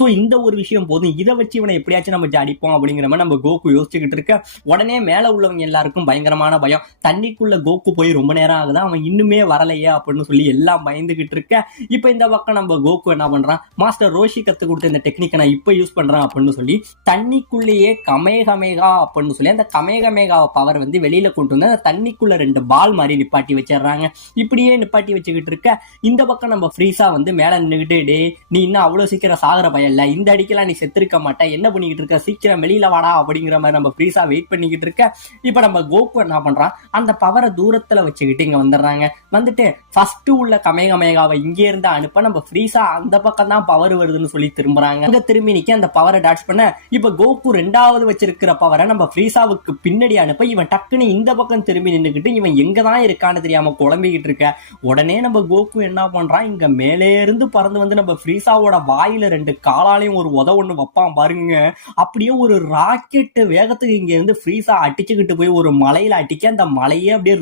So இந்த ஒரு விஷயம் போதும், இதை வச்சு இவனை எப்படியாச்சும் நம்ம அடிப்போம் அப்படிங்கிற மாதிரி நம்ம கோகு யோசிச்சுக்கிட்டு இருக்க. உடனே மேல உள்ளவங்க எல்லாருக்கும் பயங்கரமான பயம். தண்ணிக்குள்ள கோகு போய் ரொம்ப நேரம் ஆகுதா, அவன் இன்னுமே வரலையே அப்படின்னு சொல்லி எல்லாம் பயந்துகிட்டு இருக்க. இப்ப இந்த பக்கம் நம்ம கோகு என்ன பண்றான், மாஸ்டர் ரோஷி கத்து கொடுத்த இந்த டெக்னிக்கை நான் இப்ப யூஸ் பண்றேன் அப்படின்னு சொல்லி தண்ணிக்குள்ளேயே கமேகமேகா அப்படின்னு சொல்லி அந்த கமேகமேகா பவர் வந்து வெளியில கொண்டு வந்து அந்த தண்ணிக்குள்ள 2 பால் மாதிரி நிப்பாட்டி வச்சிடறாங்க. இப்படியே நிப்பாட்டி வச்சுக்கிட்டு இருக்க. இந்த பக்கம் நம்ம ஃப்ரீஸா வந்து மேல நின்றுகிட்டு, டே நீ இன்னும் அவ்வளவு சீக்கிரம் சாகர பயல்ல, இந்த அடிக்கலாம் நீ செத்துருக்க மாட்ட, என்ன பண்ணிக்கிட்டு இருக்க, சீக்கிரம் வெளியில வாடா அப்படிங்கிற மாதிரி நம்ம ஃப்ரீஸா வெயிட் பண்ணிக்கிட்டு இருக்க. இப்ப நம்ம கோகு என்ன பண்றான், அந்த பவரை தூரத்துல வச்சுக்கிட்டு இங்க வந்துடுறாங்க. வந்துட்டு ஃபர்ஸ்ட் உள்ள கமேகமேகாவை இங்கே இருந்து அனுப்ப நம்ம ஃப்ரீஸா அந்த பக்கம் தான் பவர் வருதுன்னு சொல்லி திரும்புறாங்க. அங்க திரும்பி நிக்க அந்த பவரை டாச் பண்ண இப்ப கோகு 2வது வச்சிருக்கிற பவரை நம்ம ஃப்ரீஸாவுக்கு பின்னாடி அனுப்ப இவன் டக்குன்னு இந்த பக்கம் திரும்பி நின்றுக்கிட்டு இவன் எங்கதான் இருக்கான்னு தெரியாம குழம்பிக்கிட்டு இருக்க. உடனே நம்ம கோகு என்ன பண்றான், இங்க மேலே இருந்து பறந்து வந்து நம்ம ஃப்ரீஸாவோட வாயில 2 காலாலையும் ஒரு ஒண்ணு வைப்பான் பாருங்க. அப்படியே ஒரு ராக்கெட் வேகத்துக்கு இங்க இருந்து ஃப்ரீஸா அடிச்சுக்கிட்டு போய் ஒரு மலையில அடிக்க அந்த மலையே அப்படியே